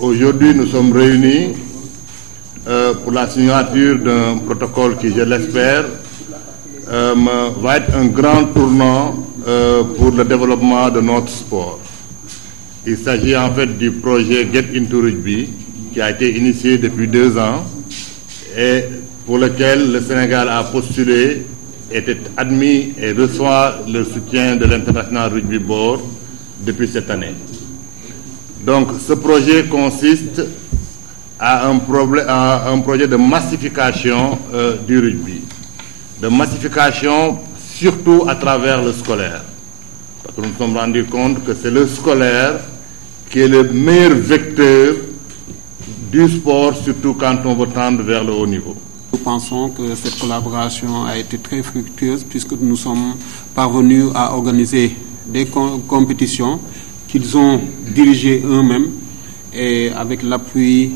Aujourd'hui, nous sommes réunis pour la signature d'un protocole qui, je l'espère, va être un grand tournant pour le développement de notre sport. Il s'agit en fait du projet Get Into Rugby qui a été initié depuis 2 ans et pour lequel le Sénégal a postulé, était admis et reçoit le soutien de l'International Rugby Board depuis cette année. Donc ce projet consiste à un projet de massification du rugby, de massification surtout à travers le scolaire. Parce que nous nous sommes rendus compte que c'est le scolaire qui est le meilleur vecteur du sport, surtout quand on veut tendre vers le haut niveau. Nous pensons que cette collaboration a été très fructueuse puisque nous sommes parvenus à organiser des compétitions qu'ils ont dirigées eux-mêmes et avec l'appui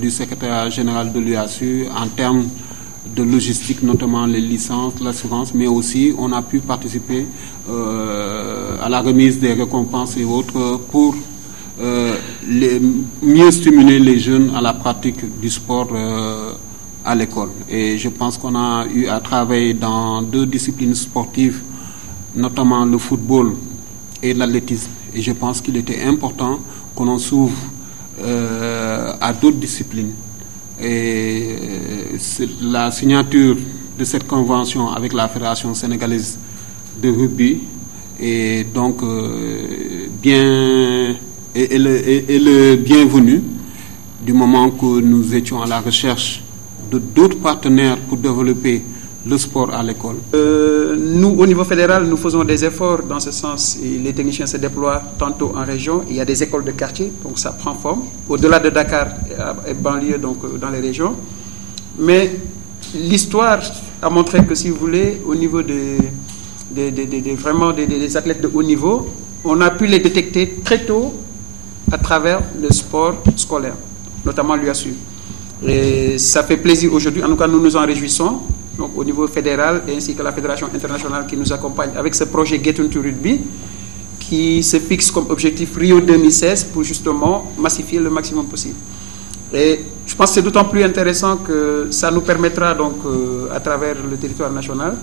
du secrétaire général de l'UASU en termes de logistique, notamment les licences, l'assurance, mais aussi on a pu participer à la remise des récompenses et autres pour mieux stimuler les jeunes à la pratique du sport à l'école. Et je pense qu'on a eu à travailler dans 2 disciplines sportives, notamment le football et l'athlétisme. Et je pense qu'il était important qu'on s'ouvre à d'autres disciplines. Et la signature de cette convention avec la Fédération sénégalaise de rugby est donc le bienvenu du moment que nous étions à la recherche d'autres partenaires pour développer le sport à l'école. Nous, au niveau fédéral, nous faisons des efforts dans ce sens. Et les techniciens se déploient tantôt en région. Il y a des écoles de quartier, donc ça prend forme. Au-delà de Dakar et banlieue, donc dans les régions. Mais l'histoire a montré que, si vous voulez, au niveau des athlètes de haut niveau, on a pu les détecter très tôt à travers le sport scolaire, notamment l'UASU. Et ça fait plaisir aujourd'hui, en tout cas nous nous en réjouissons, donc au niveau fédéral et ainsi que la Fédération internationale qui nous accompagne avec ce projet Get Into Rugby qui se fixe comme objectif Rio 2016 pour justement massifier le maximum possible. Et je pense que c'est d'autant plus intéressant que ça nous permettra donc à travers le territoire national,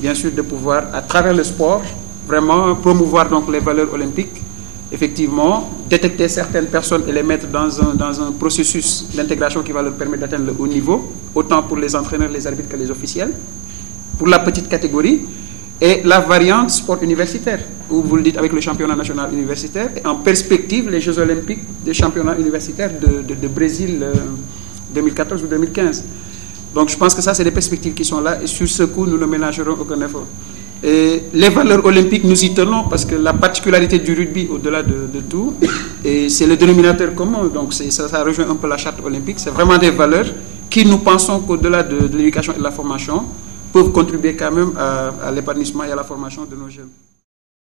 bien sûr, de pouvoir à travers le sport vraiment promouvoir donc les valeurs olympiques. Effectivement, détecter certaines personnes et les mettre dans un processus d'intégration qui va leur permettre d'atteindre le haut niveau, autant pour les entraîneurs, les arbitres que les officiels, pour la petite catégorie, et la variante sport universitaire, où vous le dites avec le championnat national universitaire, et en perspective les Jeux olympiques des championnats universitaires de Brésil 2014 ou 2015. Donc je pense que ça, c'est des perspectives qui sont là, et sur ce coup, nous ne ménagerons aucun effort. Et les valeurs olympiques, nous y tenons parce que la particularité du rugby, au-delà de tout, et c'est le dénominateur commun, donc ça rejoint un peu la charte olympique, c'est vraiment des valeurs qui, nous pensons qu'au-delà de l'éducation et de la formation, peuvent contribuer quand même à l'épanouissement et à la formation de nos jeunes.